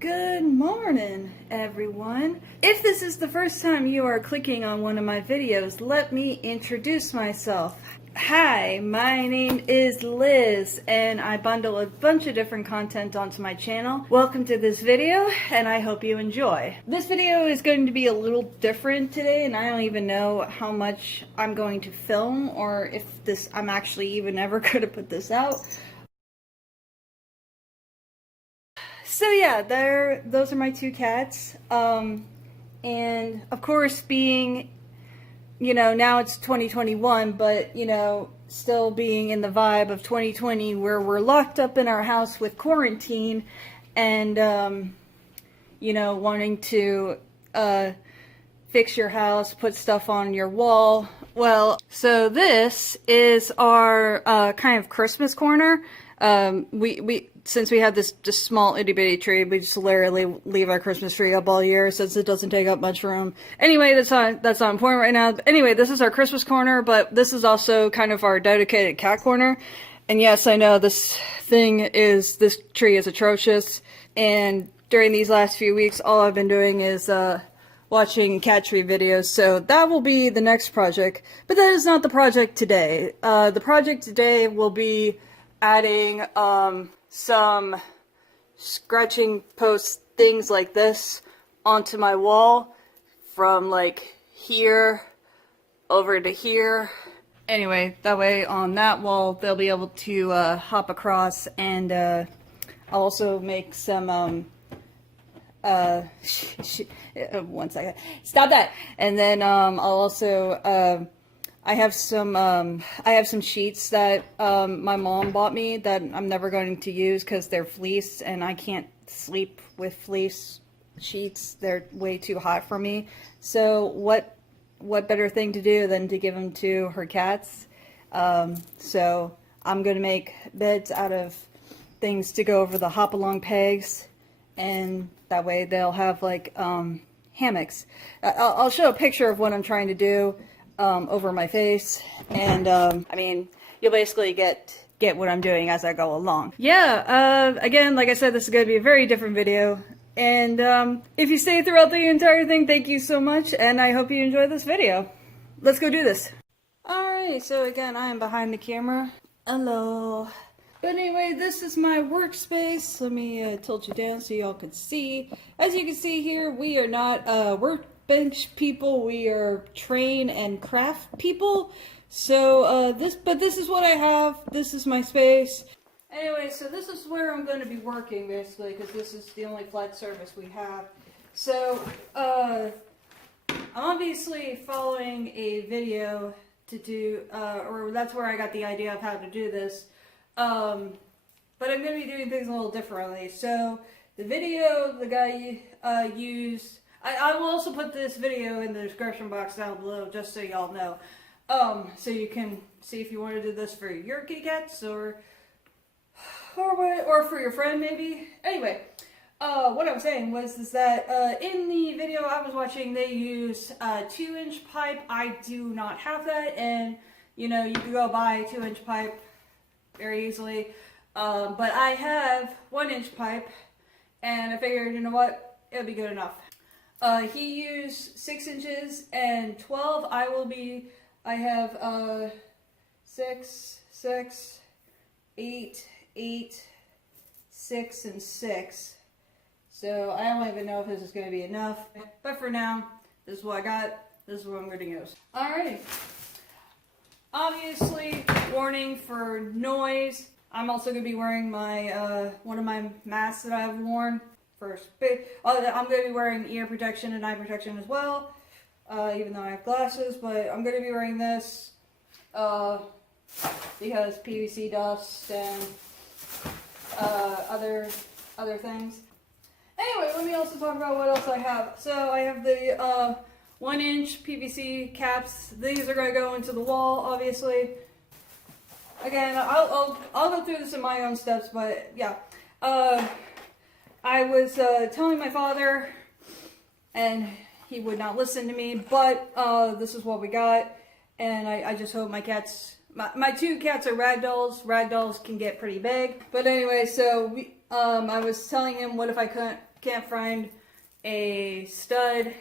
Good morning, everyone. If this is the first time you are clicking on one of my videos, let me introduce myself. Hi, my name is Liz, and I bundle a bunch of different content onto my channel. Welcome to this video, and I hope you enjoy. This video is going to be a little different today, and I don't even know how much I'm going to film, or if I'm actually even ever going to put this out. So yeah, those are my two cats. And of course, being, now it's 2021, but, still being in the vibe of 2020 where we're locked up in our house with quarantine and, wanting to fix your house, put stuff on your wall. Well, so this is our kind of Christmas corner. Since we have this just small itty bitty tree, we just literally leave our Christmas tree up all year since it doesn't take up much room. Anyway, that's not important right now. Anyway, this is our Christmas corner, but this is also kind of our dedicated cat corner. And yes, I know this tree is atrocious. And during these last few weeks, all I've been doing is watching cat tree videos. So that will be the next project. But that is not the project today. The project today will be adding some scratching post things like this onto my wall from like here over to here. Anyway, that way on that wall they'll be able to hop across, and I'll also make some one second, stop that. And then I'll also I have some sheets that my mom bought me that I'm never going to use because they're fleece, and I can't sleep with fleece sheets. They're way too hot for me. So what better thing to do than to give them to her cats? So I'm gonna make beds out of things to go over the hop along pegs, and that way they'll have like hammocks. I'll show a picture of what I'm trying to do over my face, and I mean, you'll basically get what I'm doing as I go along. Yeah, again, like I said, this is going to be a very different video, and if you stay throughout the entire thing, thank you so much, and I hope you enjoy this video. Let's go do this. Alright, so again, I am behind the camera. Hello. But anyway, this is my workspace. Let me tilt you down so y'all can see. As you can see here, we are not workbench people, we are train and craft people. So this is what I have. This is my space. Anyway, so this is where I'm going to be working basically, because this is the only flat surface we have. So I'm obviously following a video to do, or that's where I got the idea of how to do this. But I'm going to be doing things a little differently. So the video the guy used, I will also put this video in the description box down below just so y'all know. So you can see if you want to do this for your kitty cats or for your friend maybe. Anyway, what I was saying was that in the video I was watching, they use 2-inch pipe. I do not have that, and you can go buy a 2-inch pipe very easily. But I have 1-inch pipe, and I figured, you know what, it'll be good enough. He used 6 inches and 12. I have 6, 6, 8, 8, 6, and 6. So I don't even know if this is going to be enough. But for now, this is what I got. This is what I'm going to use. Alrighty. Obviously, warning for noise. I'm also going to be wearing my one of my masks that I've worn first. I'm going to be wearing ear protection and eye protection as well, even though I have glasses. But I'm going to be wearing this because PVC dust and other things. Anyway, let me also talk about what else I have. So I have the 1-inch PVC caps. These are going to go into the wall, obviously. Again, I'll go through this in my own steps, but yeah. I was telling my father, and he would not listen to me, but this is what we got, and I just hope my cats, my two cats are ragdolls. Ragdolls can get pretty big. But anyway, so I was telling him, what if I couldn't can't find a stud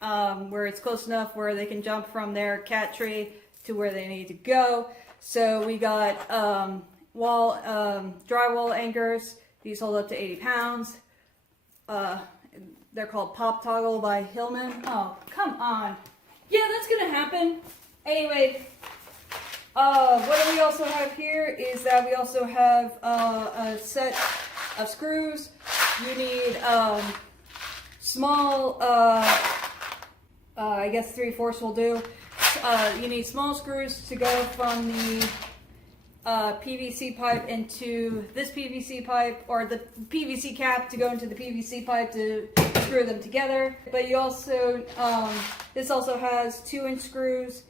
where it's close enough where they can jump from their cat tree to where they need to go. So we got drywall anchors. These hold up to 80 pounds. They're called Pop Toggle by Hillman. Oh, come on. Yeah, that's gonna happen. Anyway, what we also have here is that we also have a set of screws. You need small, I guess 3/4 will do. You need small screws to go from the PVC pipe into this PVC pipe, or the PVC cap to go into the PVC pipe to screw them together. But you also, this also has 2-inch screws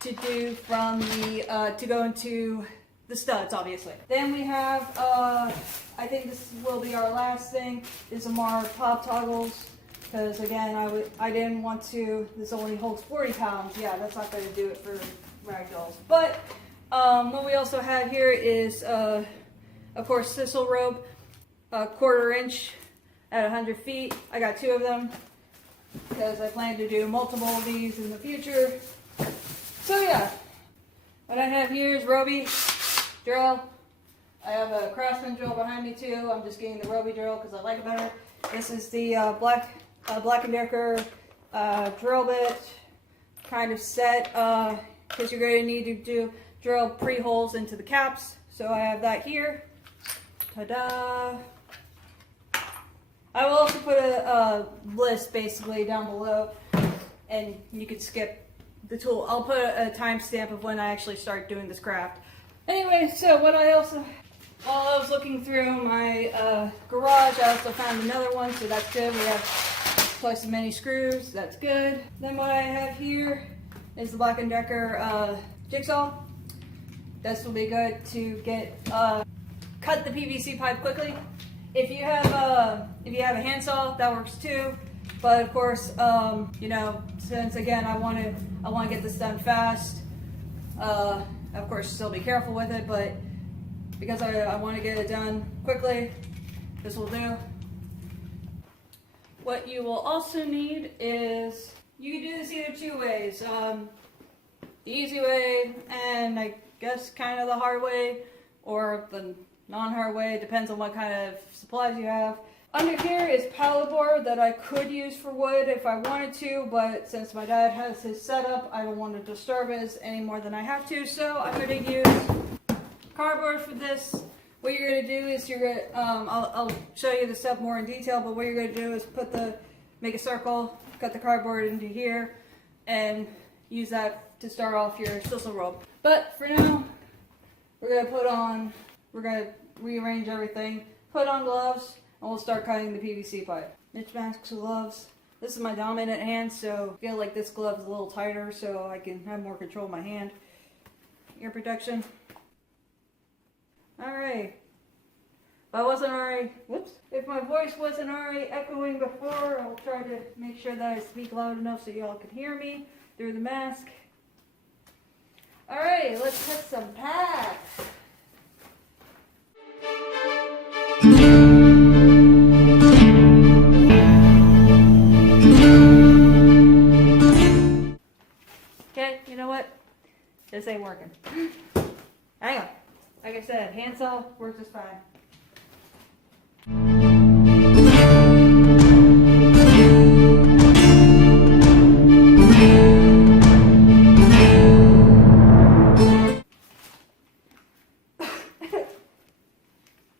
to do from the, to go into the studs, obviously. Then we have, I think this will be our last thing, is some more pop toggles. Because again, I didn't want to, this only holds 40 pounds. Yeah, that's not going to do it for ragdolls. But what we also have here is, of course, Sisal rope, 1/4 inch at 100 feet. I got 2 of them because I plan to do multiple of these in the future. So yeah, what I have here is Roby drill. I have a Craftsman drill behind me too. I'm just getting the Roby drill because I like it better. This is the Black & Decker drill bit kind of set, because you're going to need to drill pre-holes into the caps. So I have that here. Ta-da! I will also put a list basically down below, and you could skip the tool. I'll put a timestamp of when I actually start doing this craft. Anyway, so what I also, while I was looking through my garage, I also found another one, so that's good. We have twice as many screws, that's good. Then what I have here is the Black & Decker jigsaw. This will be good to get cut the PVC pipe quickly. If you have a handsaw, that works too. But of course, you know, since again I want to get this done fast. Of course, still be careful with it, but because I want to get it done quickly, this will do. What you will also need is, you can do this either 2 ways. The easy way, and I guess kind of the hard way, or the non-hard way, depends on what kind of supplies you have. Under here is pallet board that I could use for wood if I wanted to, but since my dad has his setup, I don't want to disturb it any more than I have to, so I'm going to use cardboard for this. What you're going to do is you're going to, I'll show you the stuff more in detail, but what you're going to do is make a circle, cut the cardboard into here, and use that to start off your Sisal rope. But for now, we're going to rearrange everything, put on gloves, and we'll start cutting the PVC pipe. Mismatched gloves. This is my dominant hand, so I feel like this glove is a little tighter so I can have more control of my hand. Ear protection. Alright. If my voice wasn't already echoing before, I'll try to make sure that I speak loud enough so y'all can hear me through the mask. Alright, let's cut some packs. Okay, you know what? This ain't working. Hang on. Like I said, handsaw works just fine.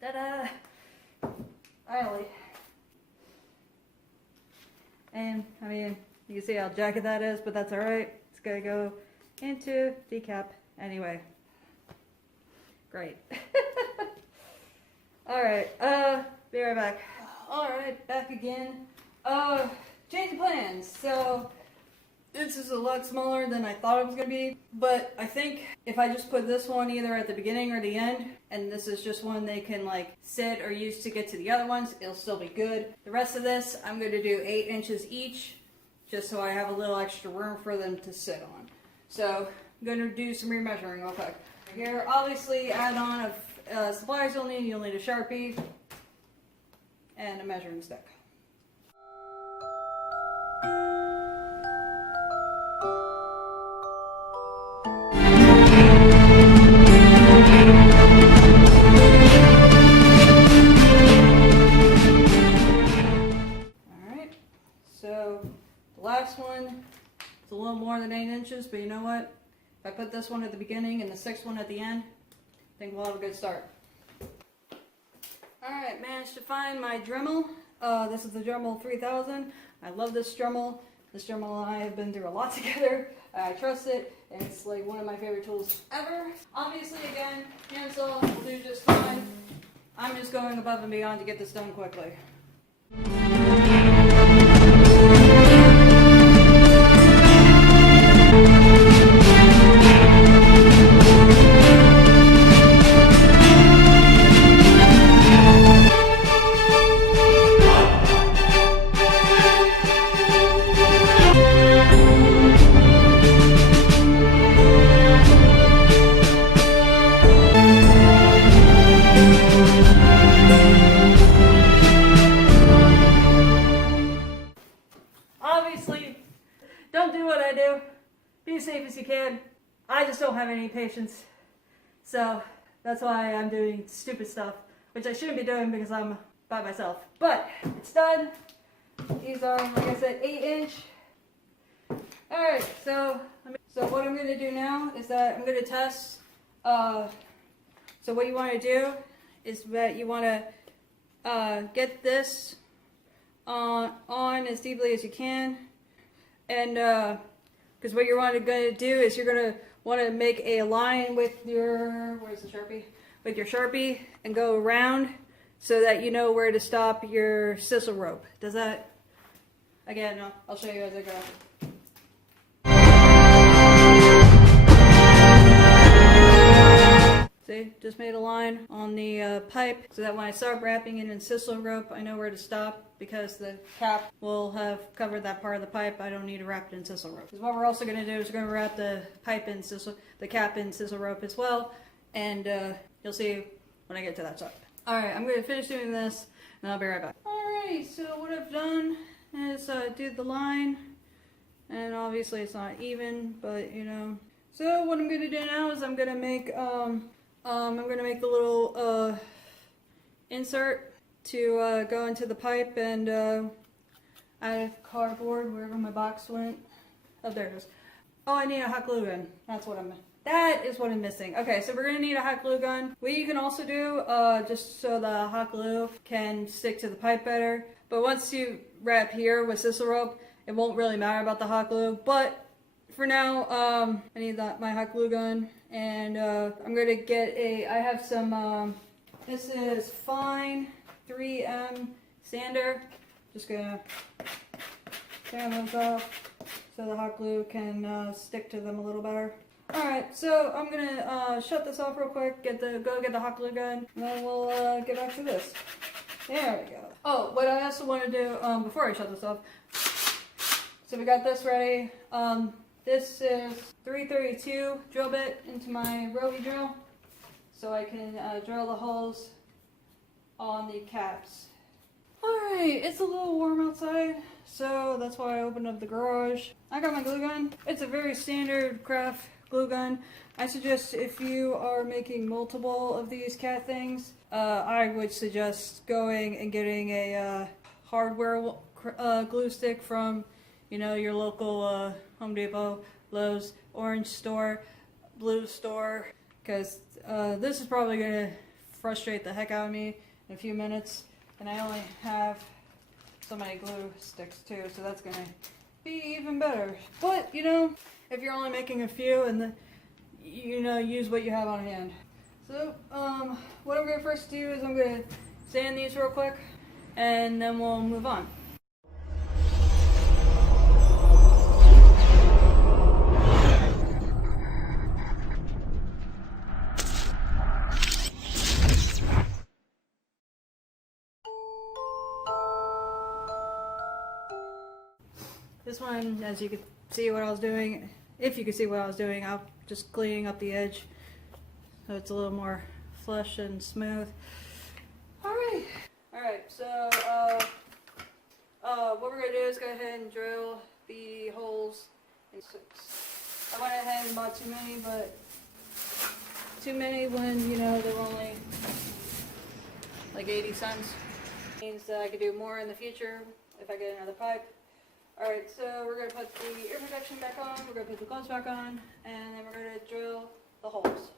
Ta-da! Finally. And, I mean, you can see how jagged that is, but that's alright. It's gonna go into decap anyway. Great. Alright, be right back. Alright, back again. Change of plans. So, this is a lot smaller than I thought it was going to be, but I think if I just put this one either at the beginning or the end, and this is just one they can like sit or use to get to the other ones, it'll still be good. The rest of this, I'm going to do 8 inches each, just so I have a little extra room for them to sit on. So, I'm going to do some remeasuring real quick. Here, obviously, add on of supplies you'll need a Sharpie and a measuring stick. last one is a little more than 8 inches, but you know what? If I put this one at the beginning and the 6th one at the end, I think we'll have a good start. Alright, managed to find my Dremel. This is the Dremel 3000. I love this Dremel. This Dremel and I have been through a lot together. I trust it, and it's like one of my favorite tools ever. Obviously, again, handsaw will do just fine. I'm just going above and beyond to get this done quickly. Obviously, don't do what I do. Be as safe as you can. I just don't have any patience. So that's why I'm doing stupid stuff, which I shouldn't be doing because I'm by myself. But it's done. These are, like I said, 8-inch. Alright, so what I'm going to do now is that I'm going to test. So what you want to do is that you want to get this on as deeply as you can, and because what you're going to do is you're going to want to make a line with your, where's the Sharpie? With your Sharpie, and go around so that you know where to stop your Sisal rope. Does that? Again, I'll show you as I go. See, just made a line on the pipe so that when I start wrapping it in Sisal rope, I know where to stop because the cap will have covered that part of the pipe. I don't need to wrap it in Sisal rope. Because what we're also going to do is we're going to wrap the pipe in the cap in Sisal rope as well, and you'll see when I get to that side. Alright, I'm going to finish doing this and I'll be right back. Alright, so what I've done is do the line, and obviously it's not even, but you know. So what I'm going to do now is I'm going to make the little insert to go into the pipe, and I have cardboard wherever my box went. Oh, there it is. Oh, I need a hot glue gun. That is what I'm missing. Okay, so we're gonna need a hot glue gun. What you can also do, just so the hot glue can stick to the pipe better. But once you wrap here with Sisal rope, it won't really matter about the hot glue. But for now, I need my hot glue gun, and I'm gonna get I have some, this is fine 3M sander. Just gonna sand those off so the hot glue can stick to them a little better. Alright, so I'm gonna shut this off real quick, go get the hot glue gun, and then we'll get back to this. There we go. Oh, what I also want to do, before I shut this off, so we got this ready. This is 332 drill bit into my Rovi drill, so I can drill the holes on the caps. Alright, it's a little warm outside, so that's why I opened up the garage. I got my glue gun. It's a very standard craft glue gun. I suggest if you are making multiple of these cat things, I would suggest going and getting a hardware glue stick from, you know, your local Home Depot, Lowe's, Orange store, Blue store, because this is probably going to frustrate the heck out of me in a few minutes, and I only have so many glue sticks too, so that's going to be even better. But, you know, if you're only making a few, and you know, use what you have on hand. So, what I'm going to first do is I'm going to sand these real quick, and then we'll move on. This one, as you could see what I was doing, if you could see what I was doing, I'm just cleaning up the edge so it's a little more flush and smooth. Alright, so what we're going to do is go ahead and drill the holes in 6. I went ahead and bought too many, but too many when, you know, they're only like 80 cents. Means that I could do more in the future if I get another pipe. Alright, so we're going to put the ear protection back on, we're going to put the gloves back on, and then we're going to drill the holes.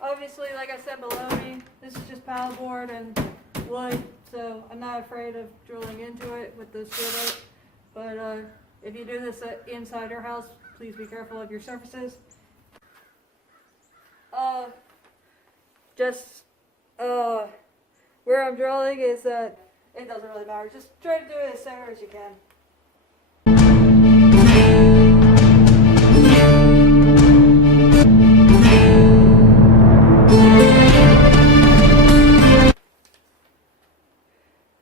Obviously, like I said below me, this is just paddleboard and wood, so I'm not afraid of drilling into it with the steel rope. But if you do this inside your house, please be careful of your surfaces. Where I'm drilling is that it doesn't really matter. Just try to do it as center as you can.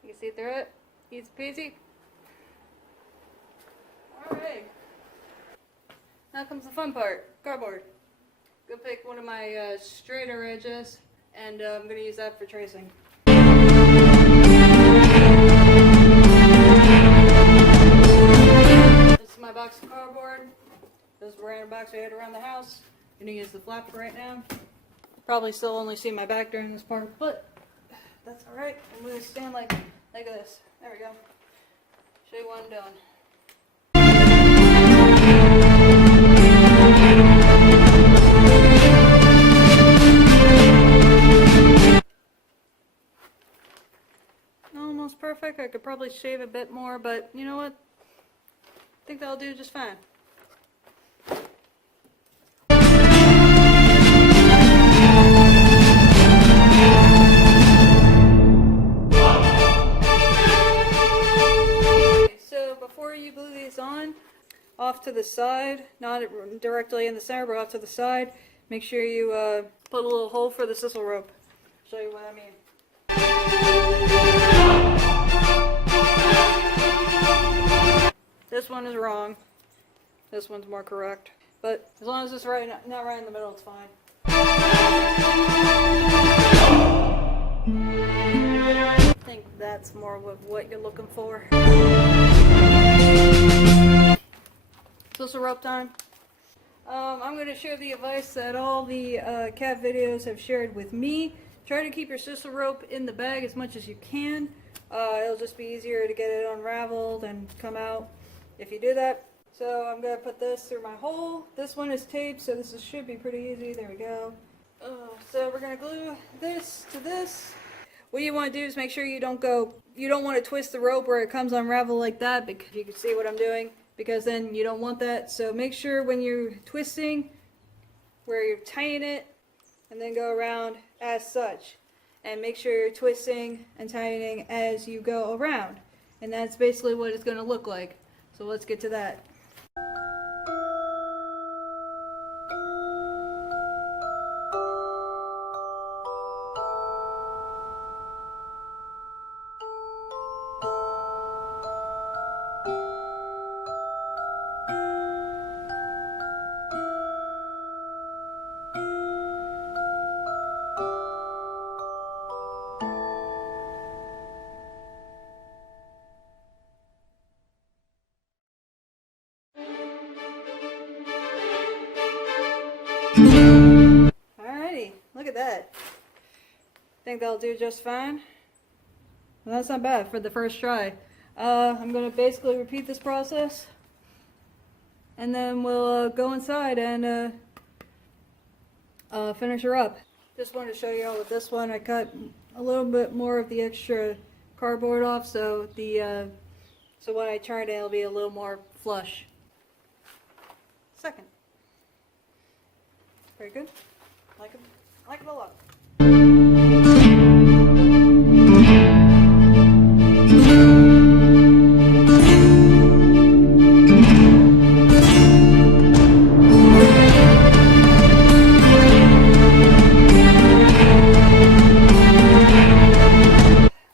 You can see through it. Easy peasy. Alright. Now comes the fun part. Cardboard. Go pick one of my straighter edges, and I'm going to use that for tracing. This is my box of cardboard. This is a random box I had around the house. I'm going to use the flapper right now. Probably still only see my back during this part, but that's alright. I'm going to stand like this. There we go. Show you what I'm doing. Almost perfect. I could probably shave a bit more, but you know what? I think that'll do just fine. So before you glue these on, off to the side, not directly in the center, but off to the side, make sure you put a little hole for the sisal rope. Show you what I mean. This one is wrong. This one's more correct. But as long as it's right, not right in the middle, it's fine. I think that's more of what you're looking for. Sisal rope time. I'm going to share the advice that all the cat videos have shared with me. Try to keep your sisal rope in the bag as much as you can. It'll just be easier to get it unraveled and come out if you do that. So I'm going to put this through my hole. This one is taped, so this should be pretty easy. There we go. So we're going to glue this to this. What you want to do is make sure you don't want to twist the rope where it comes unraveled like that, because you can see what I'm doing, because then you don't want that. So make sure when you're twisting, where you're tying it, and then go around as such. And make sure you're twisting and tightening as you go around. And that's basically what it's going to look like. So let's get to that. Alrighty, look at that. Think that'll do just fine. Well, that's not bad for the first try. I'm going to basically repeat this process, and then we'll go inside and finish her up. Just wanted to show you all with this one. I cut a little bit more of the extra cardboard off, so so when I turn it, it'll be a little more flush. Second. Very good. Like it a lot.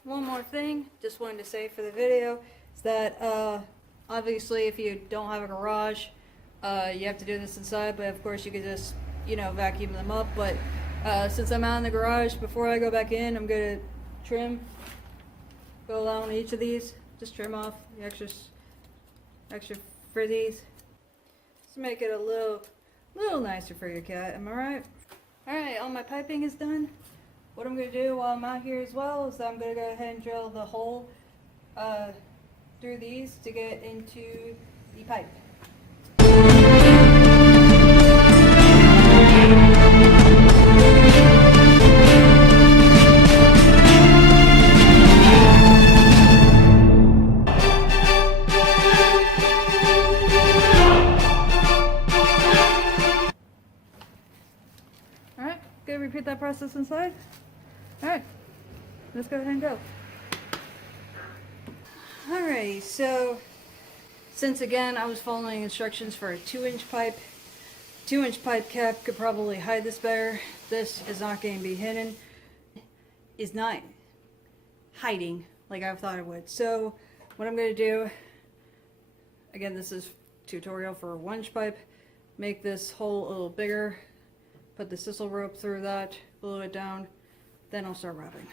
One more thing, just wanted to say for the video, is that obviously if you don't have a garage, you have to do this inside, but of course you could just vacuum them up. But since I'm out in the garage, before I go back in, I'm going to go along each of these, just trim off the extra frizzies, just make it a little A little nicer for your cat, am I right? Alright, all my piping is done. What I'm going to do while I'm out here as well is I'm going to go ahead and drill the hole through these to get into the pipe. Alright, go repeat that process inside. Alright, let's go ahead and go. Alrighty, so since again I was following instructions for a 2-inch pipe, 2-inch pipe cap could probably hide this better. This is not going to be hidden. Is not hiding like I thought it would. So what I'm going to do, again this is tutorial for a 1-inch pipe, make this hole a little bigger, put the sisal rope through that, glue it down, then I'll start wrapping.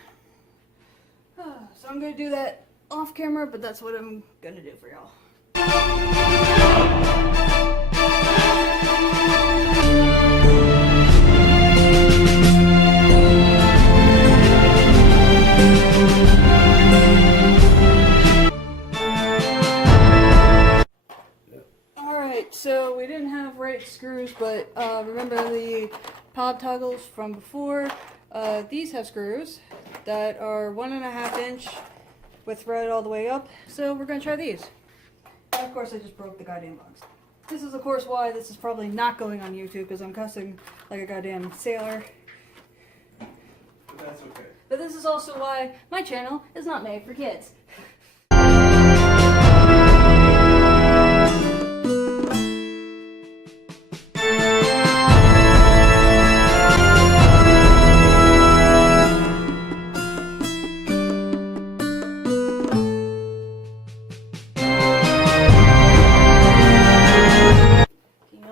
So I'm going to do that off camera, but that's what I'm going to do for y'all. Alright, so we didn't have right screws, but remember the pod toggles from before? These have screws that are 1.5 inch with thread all the way up, so we're going to try these. And of course I just broke the goddamn box. This is of course why this is probably not going on YouTube, because I'm cussing like a goddamn sailor. But that's okay. But this is also why my channel is not made for kids.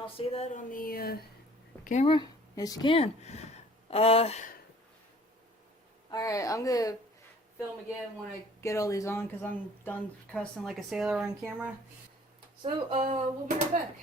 See that on the camera? Yes, you can. Alright, I'm gonna film again when I get all these on because I'm done cussing like a sailor on camera. So, we'll be right back.